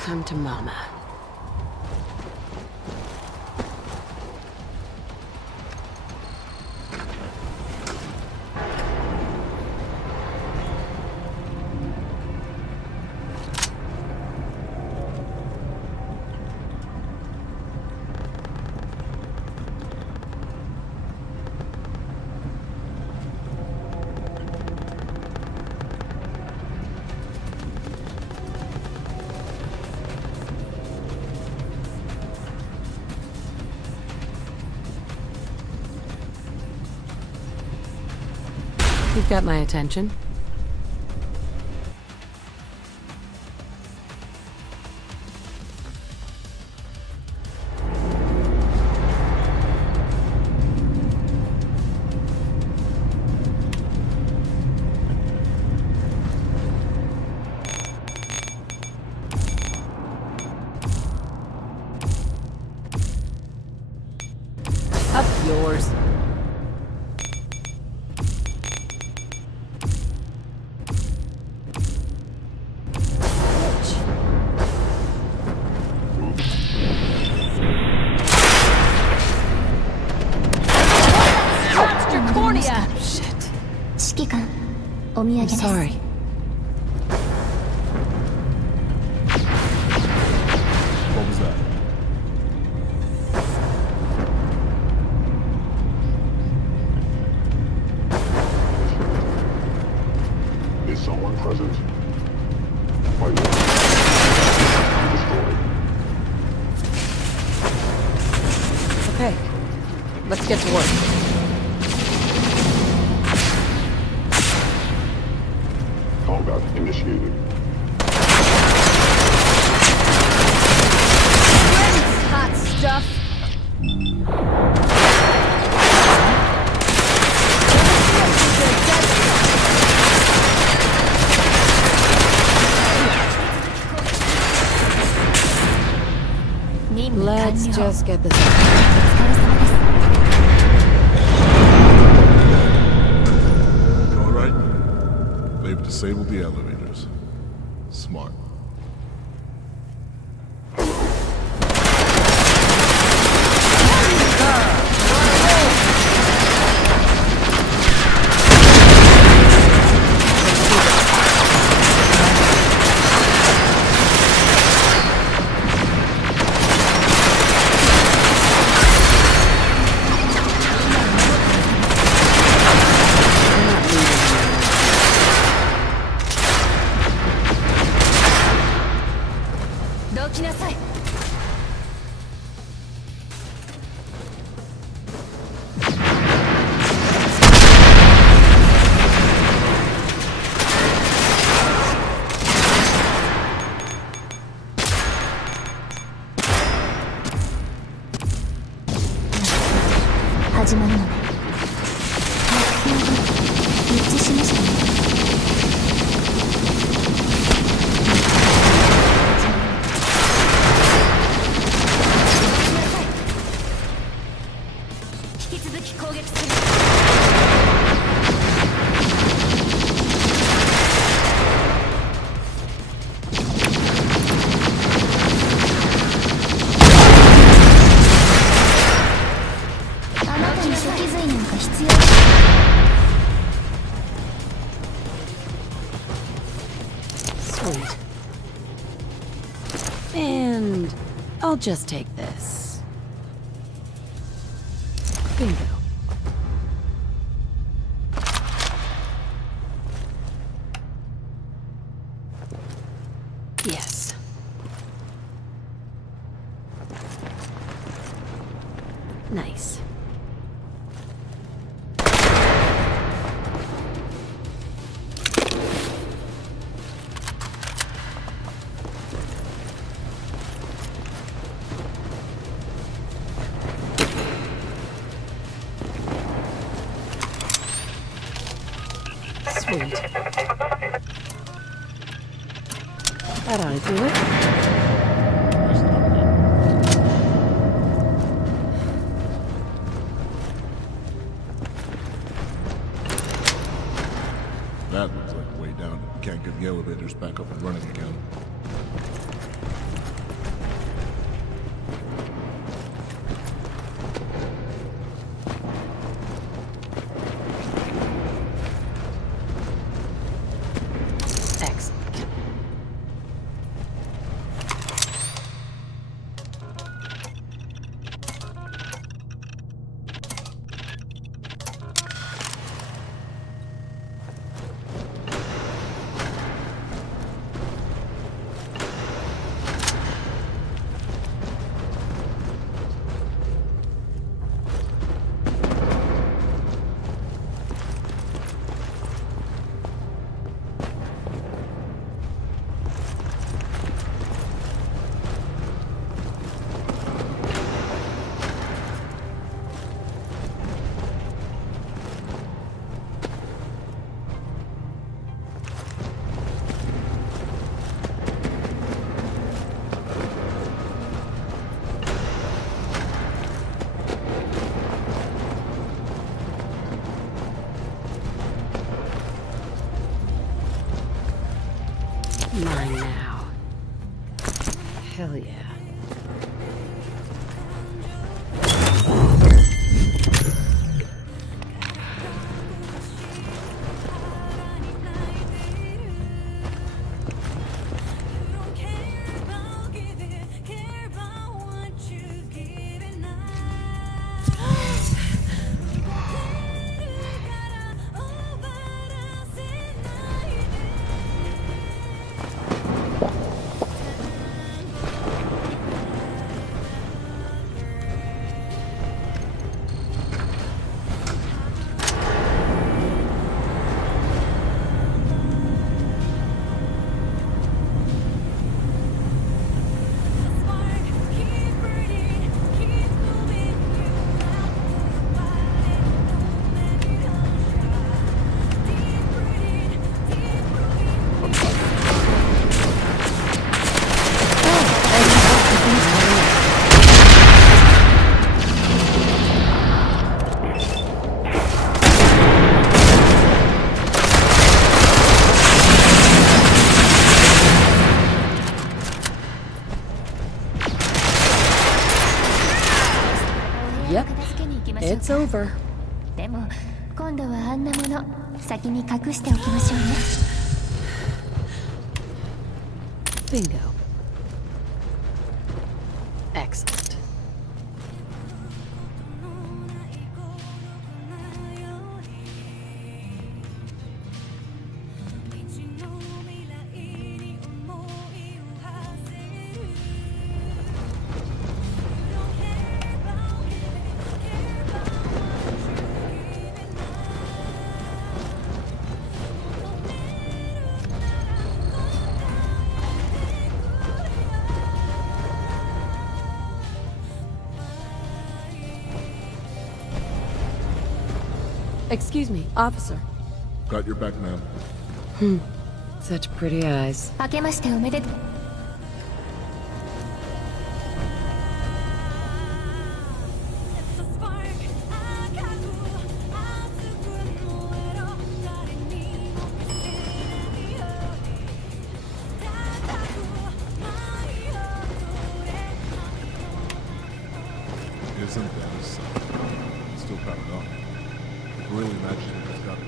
Welcome to Mama. You've got my attention. Up yours. Shit. 指揮官、お土産 I'm です。 sorry. What was that? Is someone present? My lord. Destroyed. Okay. Let's get to work. Combat initiated. Hot stuff. Let's just get this. お疲れ様です。 All right. They've disabled the elevators. Smart.始まるのね。目標が一致しましたね。引き続き攻撃する。あなたに脊髄なんか必要。 Sweet. And I'll just take this. Bingo. Yes. Nice. Sweet. That ought to do it. That looks like the way down. We can't get the elevators back up and running again. Mine now. Hell yeah. Yep, 片付けに行きましょう it's か over. でも今度はあんなもの先に隠しておきましょうね Bingo. Excellent. Excuse me, officer. Got your back, ma'am. Such pretty eyes. 明けましておめでとう Isn't that still kind of dumb? I can really imagine it has got it.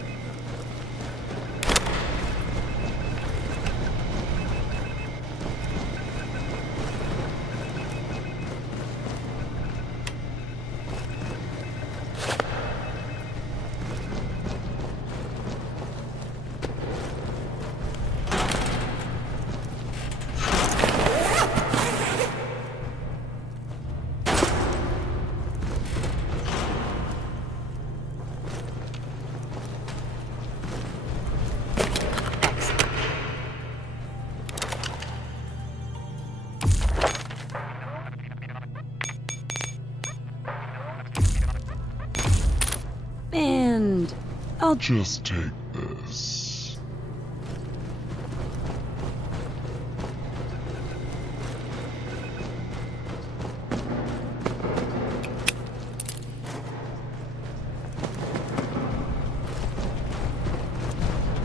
And I'll Just take this.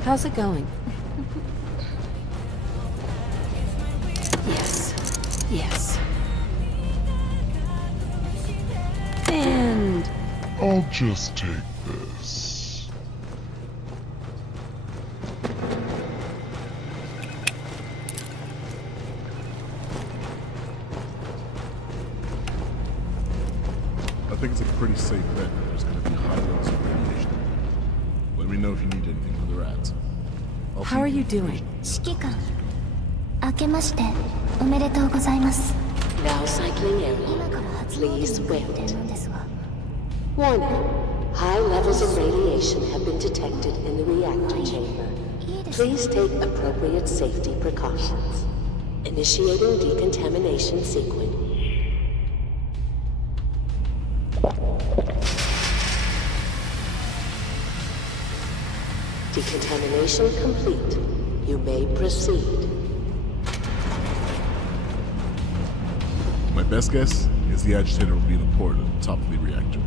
How's it going? Yes. Yes. And I'll just take this. I think it's a pretty safe bet that there's going to be high levels of radiation. Let me know if you need anything for the rats. I'll how are feed you doing? 指揮官明けましておめでとうございます Now cycling 今 airlock. から初詣に Please 向かっ wait. てるんですが Warning. High levels of radiation have been detected in the reactor chamber. いいですね Please take appropriate safety precautions. Initiating decontamination sequence. Decontamination complete. You may proceed. My best guess is the agitator will be in a port at the top of the reactor.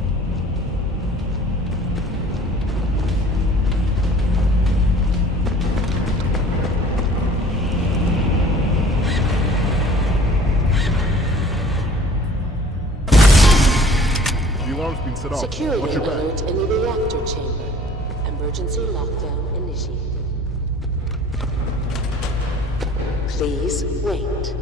Pass it off. Security Watch your back. alert in the reactor chamber. Emergency lockdown initiated. Please wait.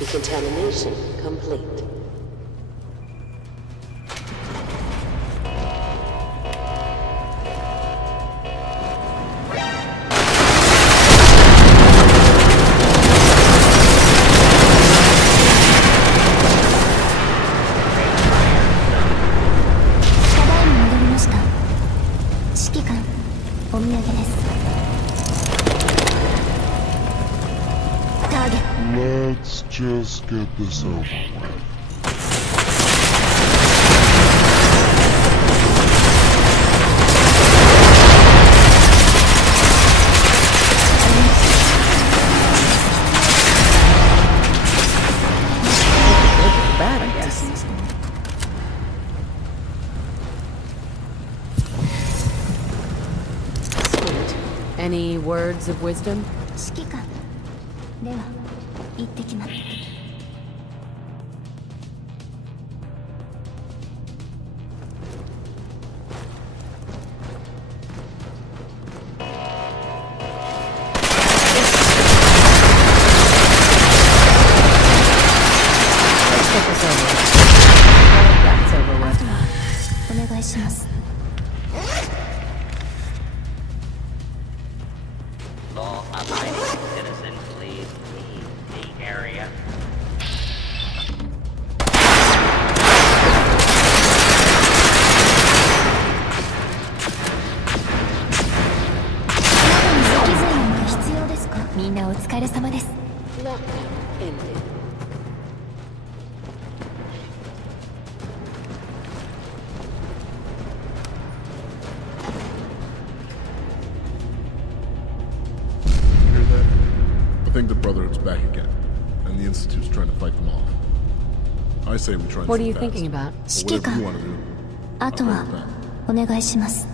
Decontamination complete. Let's just get this over with. Bad, I guess. Sweet. Any words of wisdom? 指揮官では行ってきます。Get this over with. That's over あ with. とはお願いします。 Law-abiding citizens, please leave the area. Lockdown みんなお疲れ様です。 Lockdown ended. Hear that? I think the Brotherhood's back again, and the Institute's trying to fight them off. I say we try and What are sit you fast. thinking about? Or whatever you want to do. あとはお願いします。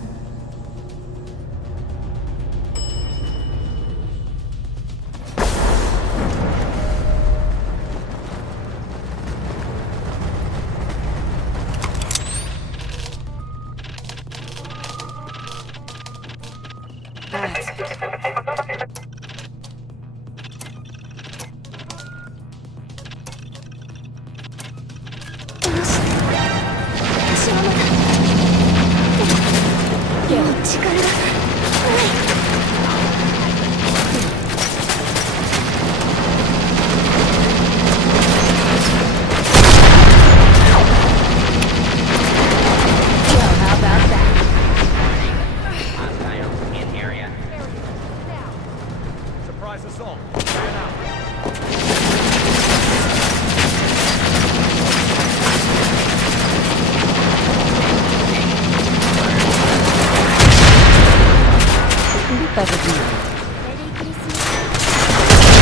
Hostiles in area. Surprise assault. Fan out. You can do better than that. メリークリスマス。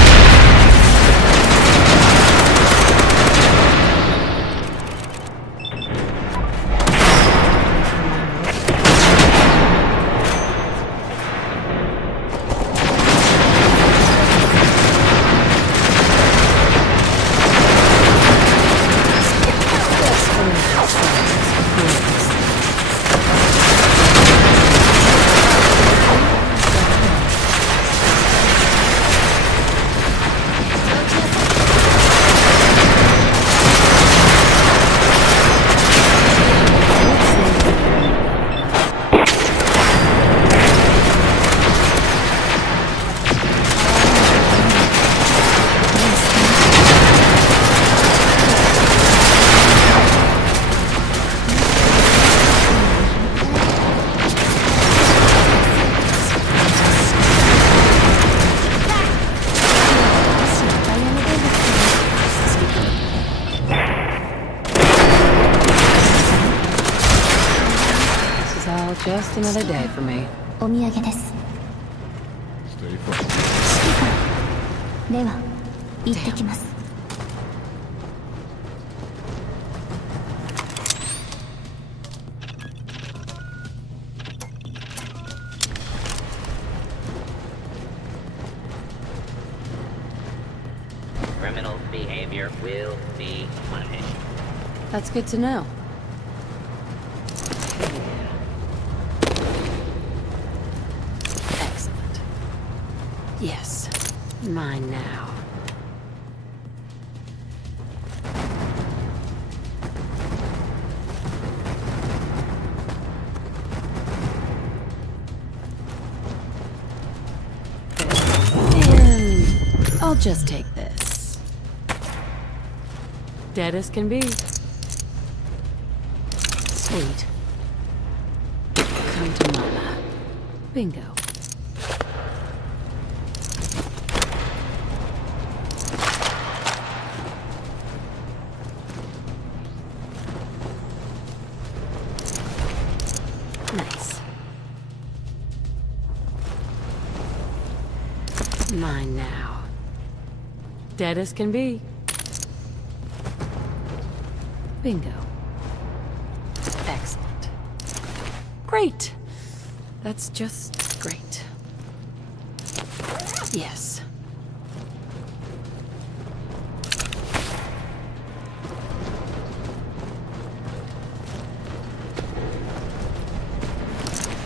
This is all just another day for me. お土産です。 Stay focused. 指揮官では行ってきます。 All be punished. That's good to know. Excellent. Yes. Mine now. And I'll just take this. Dead as can be. Sweet. Come to mama. Bingo. Nice. Mine now. Dead as can be. Bingo. Excellent. Great. That's just great. Yes.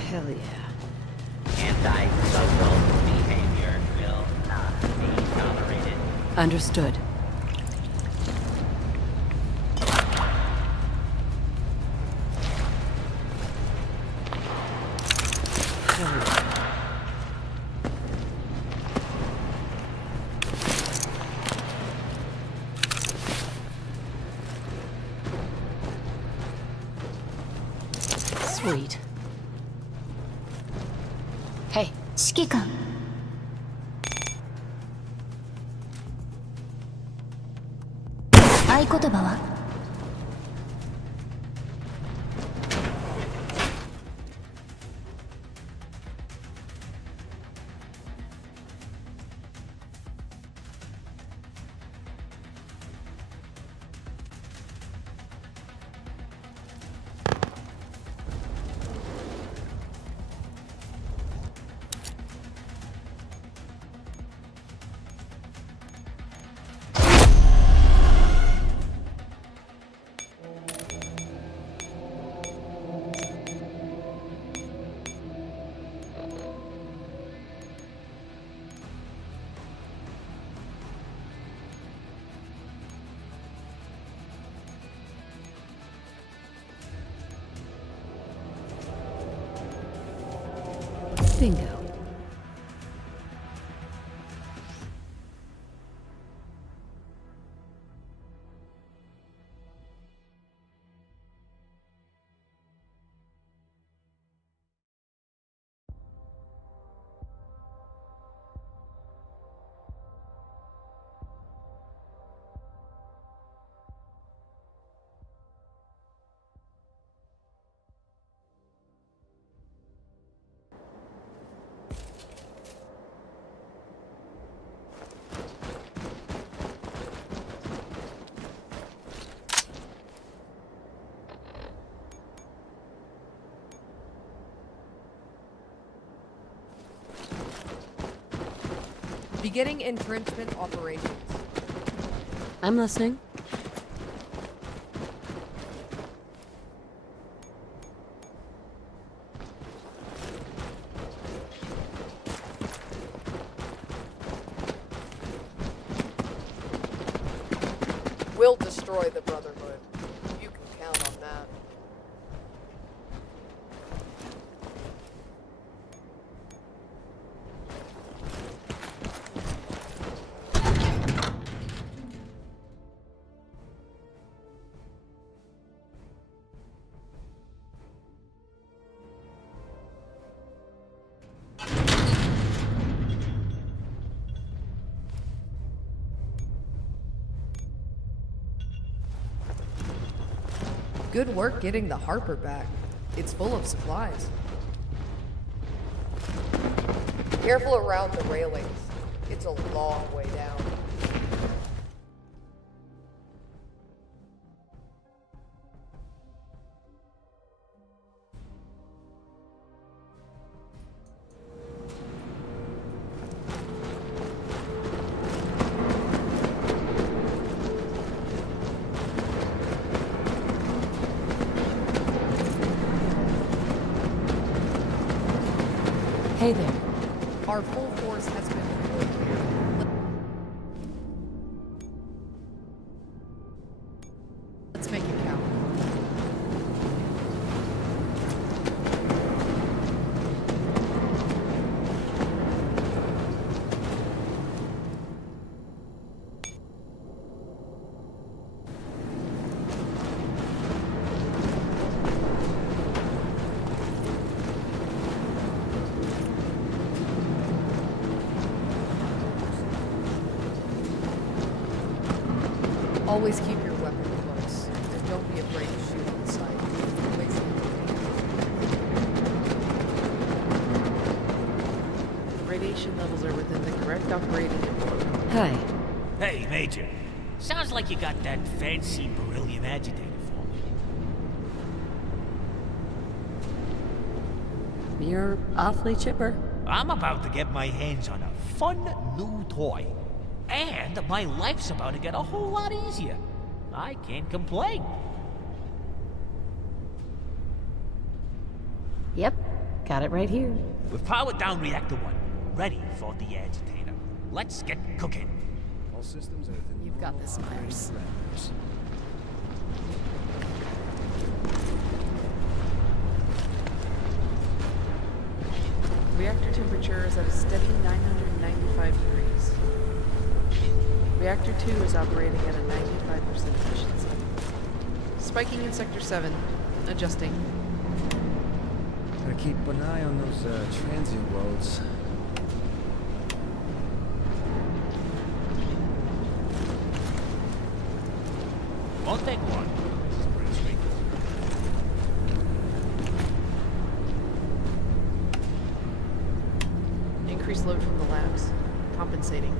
Hell yeah. Anti-social behavior will not be tolerated. Understood. Sweet. Hey, 指揮官。合言葉は bingo. Beginning entrenchment operations. I'm listening. We'll destroy the Brotherhood. You can count on that. Good work getting the Harper back. It's full of supplies. Careful around the railings. It's a long way down. Hey there. Our full force has been deployed here. Let's make it count. Always keep your weapon close, and don't be afraid to shoot on sight. Waste the radiation levels are within the correct operating envelope. Hi. Hey, Major. Sounds like you got that fancy beryllium agitator for me. You're awfully chipper. I'm about to get my hands on a fun new toy. And my life's about to get a whole lot easier. I can't complain. Yep. Got it right here. We've powered down Reactor 1, ready for the agitator. Let's get cooking. All systems are within You've got this, Myers. parameters. Reactor temperature is at a steady 995 degrees. Reactor 2 is operating at a 95% efficiency. Spiking in Sector 7. Adjusting. Gotta keep an eye on those transient loads. Won't take long. This is pretty straightforward. Increased load from the labs. Compensating.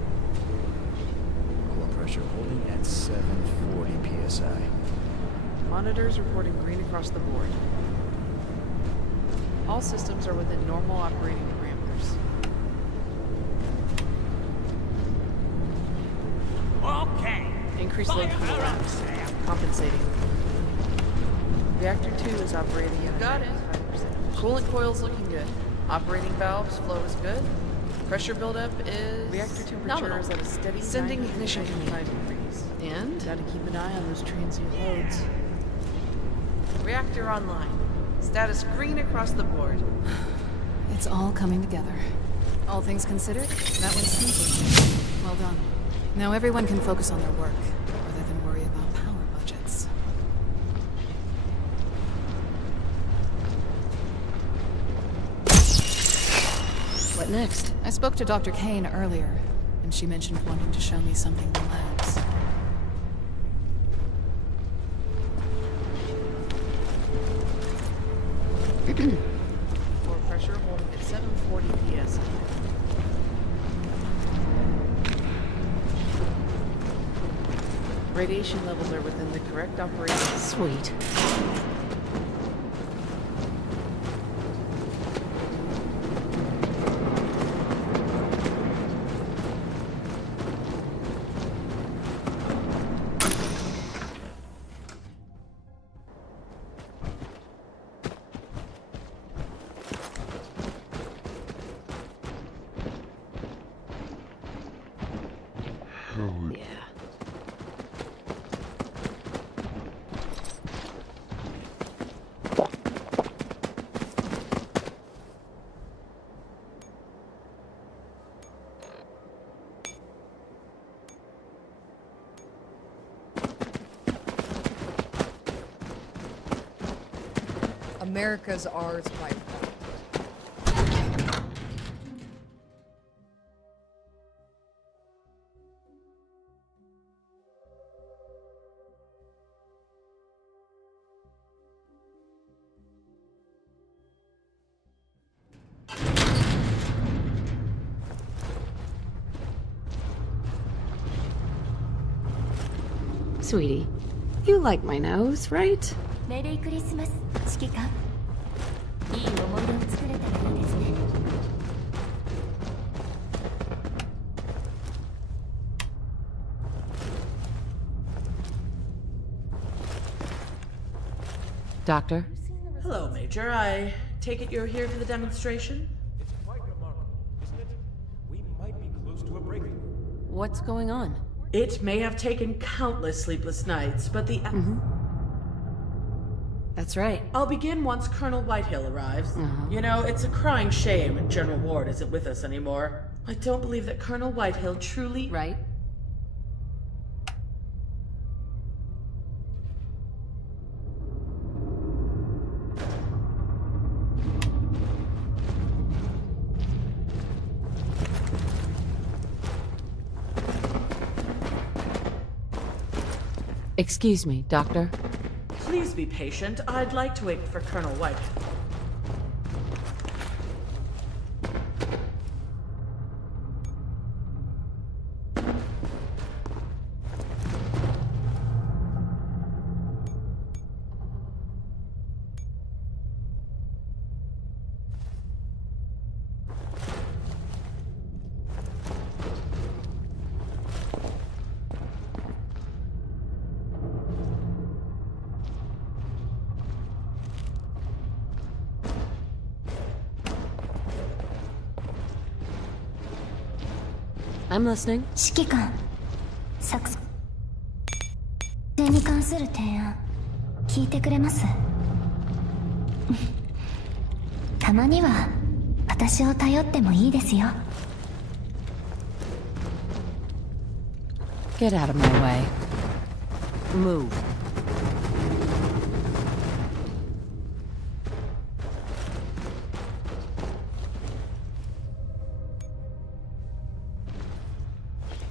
Core pressure holding at 740 psi. Monitors reporting green across the board. All systems are within normal operating parameters. Okay. Increased load from the labs. Compensating. Reactor 2 is operating at 95%. Coolant coil's looking good. Operating valves flow is good. Pressure buildup is reactor temperature nominal. is at a steady Sending ignition 95 degrees. And? Gotta keep an eye on those transient loads. Reactor online. Status green across the board. It's all coming together. All things considered, that went smoothly. Well done. Now everyone can focus on their work, rather than worry about power budgets. What next? I spoke to Dr. Kane earlier, and she mentioned wanting to show me something in the labs. Core pressure holding at 740 psi. Radiation levels are within the correct operating. Sweet. Yeah. America's ours by right. Sweetie, you like my nose, right? メリークリスマス指揮官いい思い出を作れたらいいですね Doctor? Hello, Major. I take it you're here for the demonstration? to a breakthrough. What's going on? It may have taken countless sleepless nights, but the... That's right. I'll begin once Colonel Whitehill arrives. You know, it's a crying shame General Ward isn't with us anymore. I don't believe that Colonel Whitehill truly... Right? Excuse me, Doctor. Please be patient. I'd like to wait for Colonel Whitehill. I'm listening. 指揮官作戦に関する提案聞いてくれます？たまには私を頼ってもいいですよ。 Get out of my way. Move.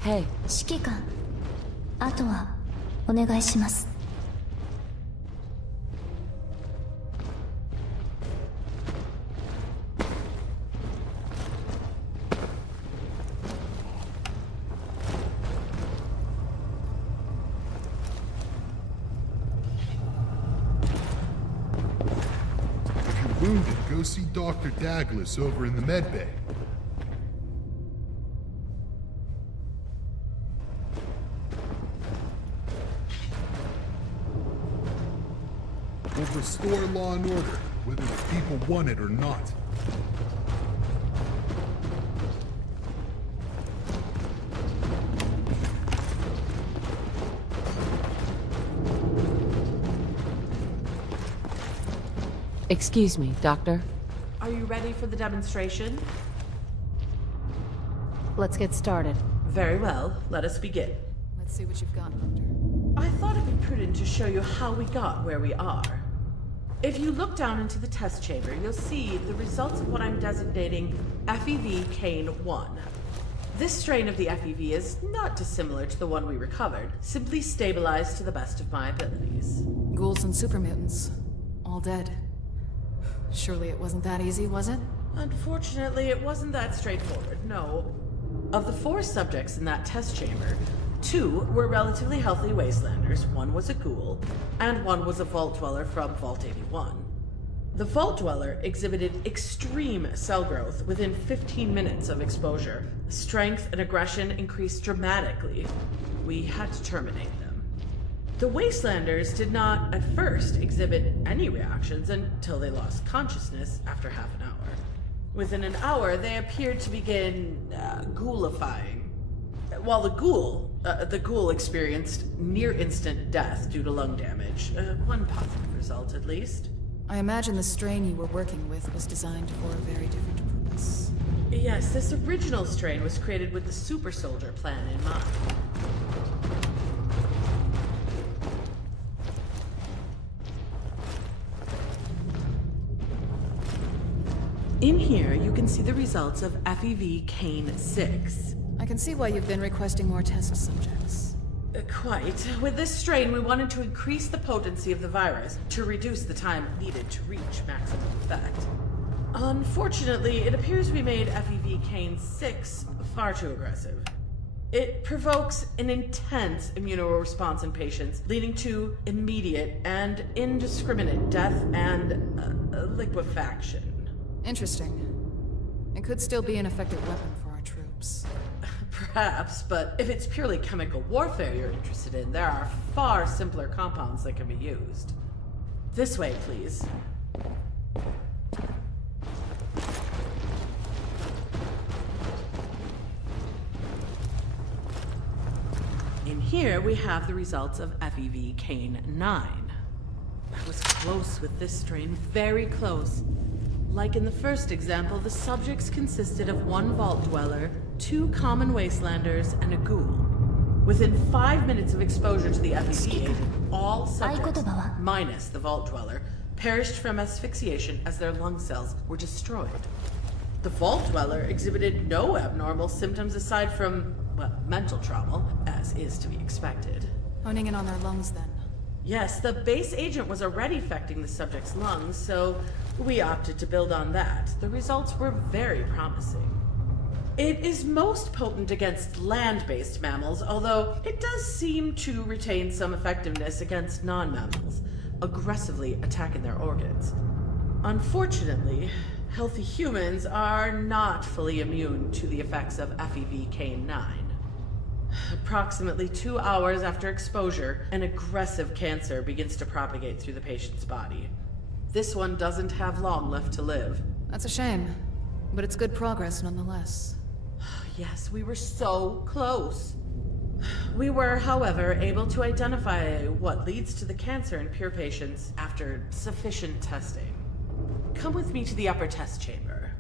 Hey. 指揮官、あとはお願いします。 If you're wounded, go see Dr. Douglas over in the medbay. We'll restore law and order, whether the people want it or not. Excuse me, Doctor. Are you ready for the demonstration? Let's get started. Very well. Let us begin. Let's see what you've got, Doctor. I thought it'd be prudent to show you how we got where we are. If you look down into the test chamber, you'll see the results of what I'm designating FEV Kane 1. This strain of the FEV is not dissimilar to the one we recovered, simply stabilized to the best of my abilities. Ghouls and super mutants. All dead. Surely it wasn't that easy, was it? Unfortunately, it wasn't that straightforward, no. Of the 4 subjects in that test chamber, 2 were relatively healthy wastelanders, 1 was a ghoul, and 1 was a vault dweller from Vault 81. The vault dweller exhibited extreme cell growth within 15 minutes of exposure. Strength and aggression increased dramatically. We had to terminate them. The wastelanders did not at first exhibit any reactions until they lost consciousness after half an hour. Within an hour, they appeared to begin ghoulifying. While the ghoul experienced near-instant death due to lung damage. One positive result, at least. I imagine the strain you were working with was designed for a very different purpose. Yes, this original strain was created with the super soldier plan in mind. In here, you can see the results of FEV Kane 6. I can see why you've been requesting more test subjects. Quite. With this strain, we wanted to increase the potency of the virus to reduce the time needed to reach maximum effect. Unfortunately, it appears we made FEV Kane 6 far too aggressive. It provokes an intense immunoresponse in patients, leading to immediate and indiscriminate death and liquefaction. Interesting. It could still be an effective weapon for our troops. Perhaps, but if it's purely chemical warfare you're interested in, there are far simpler compounds that can be used. This way, please. Here we have the results of FEV Kane 9. I was close with this strain, very close. Like in the first example, the subjects consisted of one Vault Dweller, 2 common Wastelanders, and a ghoul. Within 5 minutes of exposure to the FEV agent, all subjects, minus the Vault Dweller, perished from asphyxiation as their lung cells were destroyed. The Vault Dweller exhibited no abnormal symptoms aside from, well, mental trauma, as is to be expected. Honing in on their lungs, then. Yes, the base agent was already affecting the subject's lungs, so we opted to build on that. The results were very promising. It is most potent against land-based mammals, although it does seem to retain some effectiveness against non-mammals, aggressively attacking their organs. Unfortunately, healthy humans are not fully immune to the effects of FEV Kane 9. Approximately 2 hours after exposure, an aggressive cancer begins to propagate through the patient's body. This one doesn't have long left to live. That's a shame, but it's good progress nonetheless. Yes, we were so close. We were, however, able to identify what leads to the cancer in pure patients after sufficient testing. Come with me to the upper test chamber.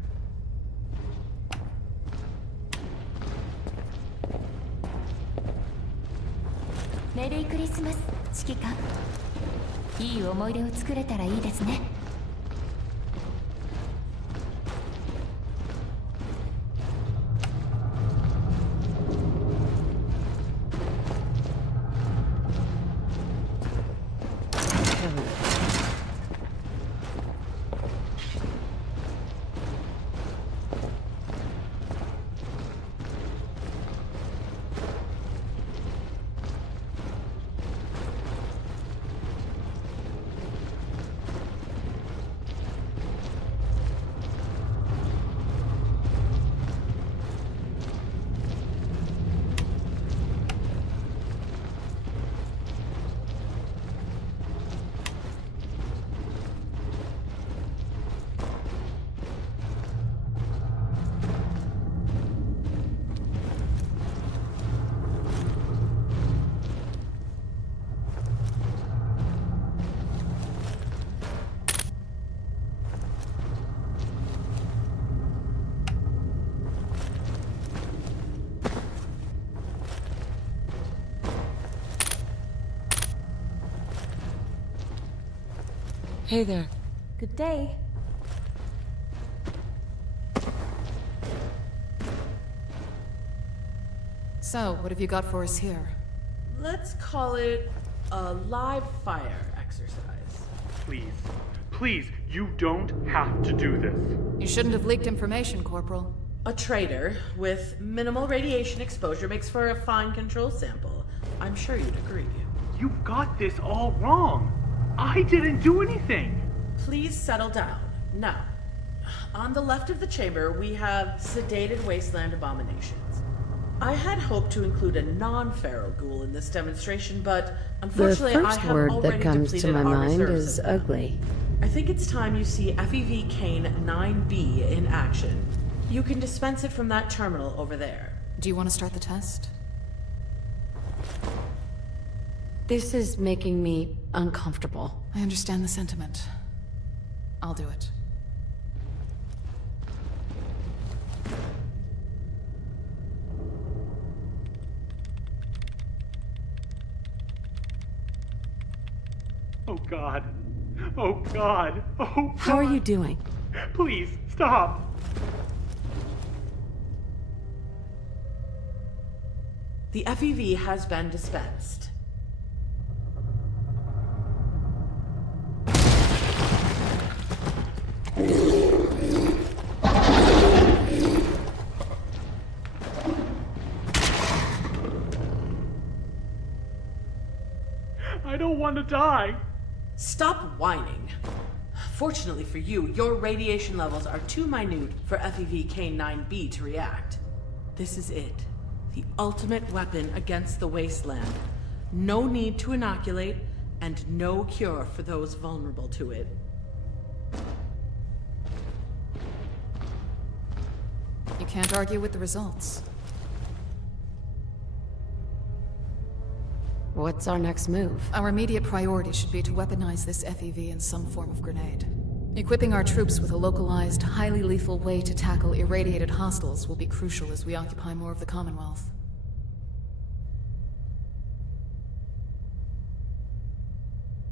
メリークリスマス、指揮官。いい思い出を作れたらいいですね。Hey there. Good day. So, what have you got for us here? Let's call it a live fire exercise. Please. Please, you don't have to do this. You shouldn't have leaked information, Corporal. A traitor with minimal radiation exposure makes for a fine control sample. I'm sure you'd agree. You've got this all wrong. I didn't do anything. Please settle down. Now, on the left of the chamber, we have sedated wasteland abominations. I had hoped to include a non-feral ghoul in this demonstration, but The unfortunately I first have word already that comes to depleted my our mind reserves is of them. ugly. I think it's time you see FEV Kane 9B in action. You can dispense it from that terminal over there. Do you want to start the test? This is making me uncomfortable. I understand the sentiment. I'll do it. Oh God. Oh God. Oh God. How are you doing? Please, stop. The FEV has been dispensed. I don't want to die. Stop whining. Fortunately for you, your radiation levels are too minute for FEV K9B to react. This is it. The ultimate weapon against the wasteland. No need to inoculate, and no cure for those vulnerable to it. You can't argue with the results. What's our next move? Our immediate priority should be to weaponize this FEV in some form of grenade. Equipping our troops with a localized, highly lethal way to tackle irradiated hostiles will be crucial as we occupy more of the Commonwealth.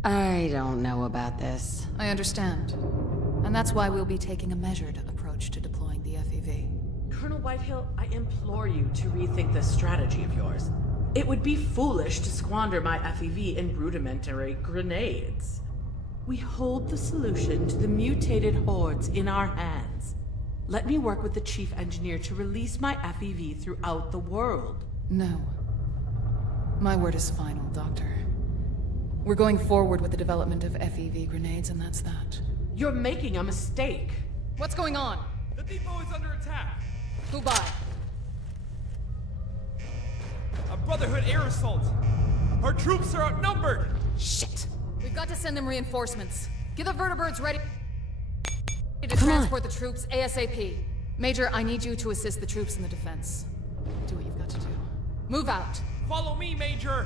I don't know about this. I understand. And that's why we'll be taking a measured approach to deploying the FEV. Colonel Whitehill, I implore you to rethink this strategy of yours. It would be foolish to squander my FEV in rudimentary grenades. We hold the solution to the mutated hordes in our hands. Let me work with the chief engineer to release my FEV throughout the world. No. My word is final, Doctor. We're going forward with the development of FEV grenades, and that's that. You're making a mistake. What's going on? The depot is under attack. Who by? A Brotherhood air assault. Our troops are outnumbered. Shit! We've got to send them reinforcements. Get the vertibirds ready to Come transport the troops ASAP. Major, I need you to assist the troops in the defense. Do what you've got to do. Move out. Follow me, Major.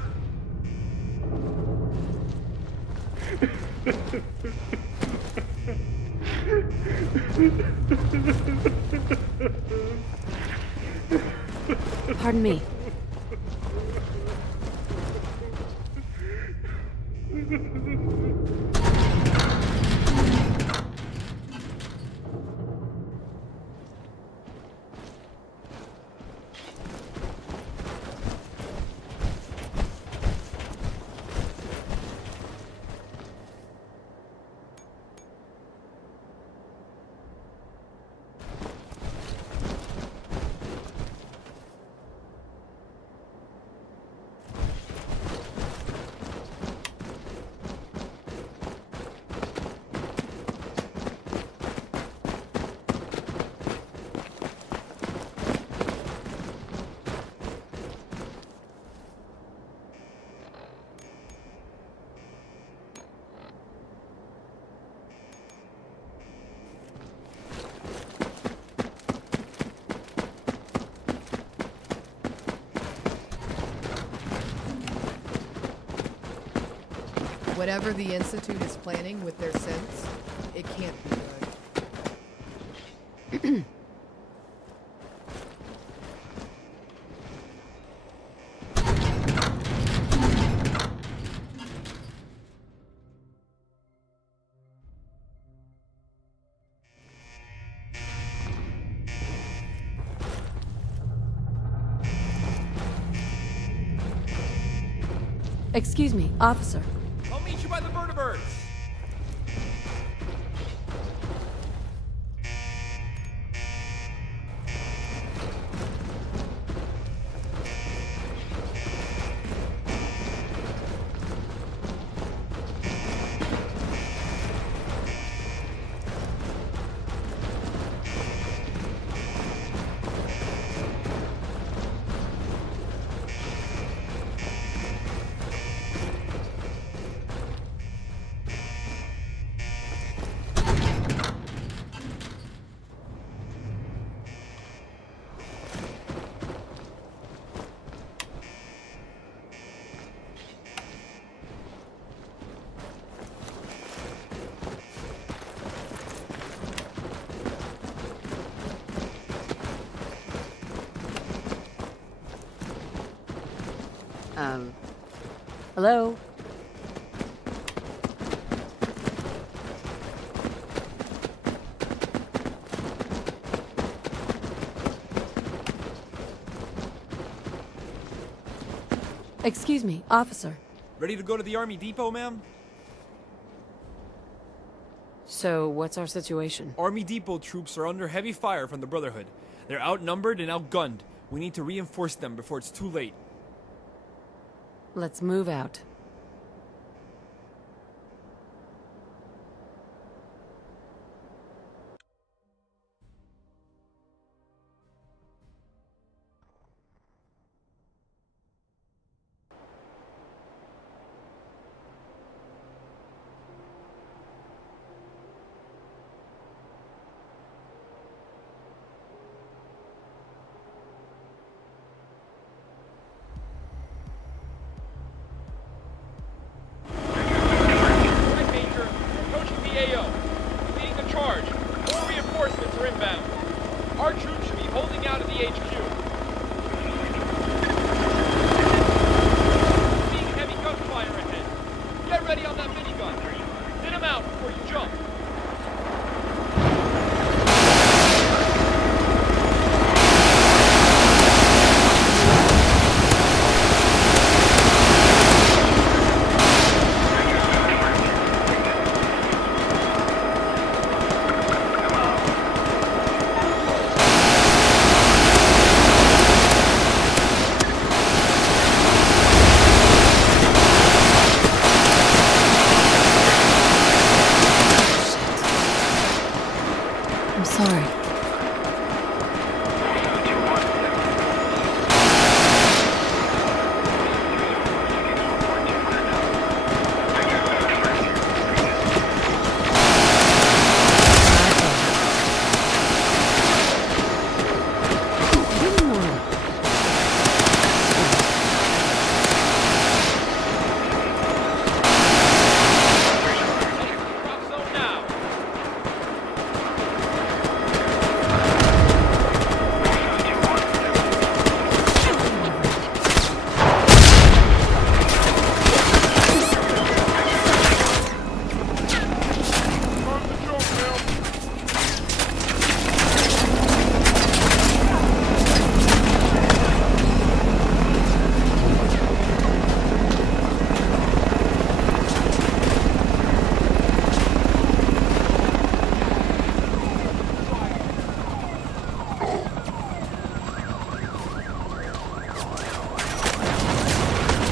Pardon me. Whatever the Institute is planning with their synths, it can't be good. Excuse me, officer. I'll meet you by the vertibirds. Hello? Excuse me, officer. Ready to go to the Army Depot, ma'am? So, what's our situation? Army Depot troops are under heavy fire from the Brotherhood. They're outnumbered and outgunned. We need to reinforce them before it's too late. Let's move out. We're inbound. Our troops should be holding out at the HQ. Seeing heavy gunfire ahead. Get ready on that minigun. Hit him out before you jump. I'm sorry.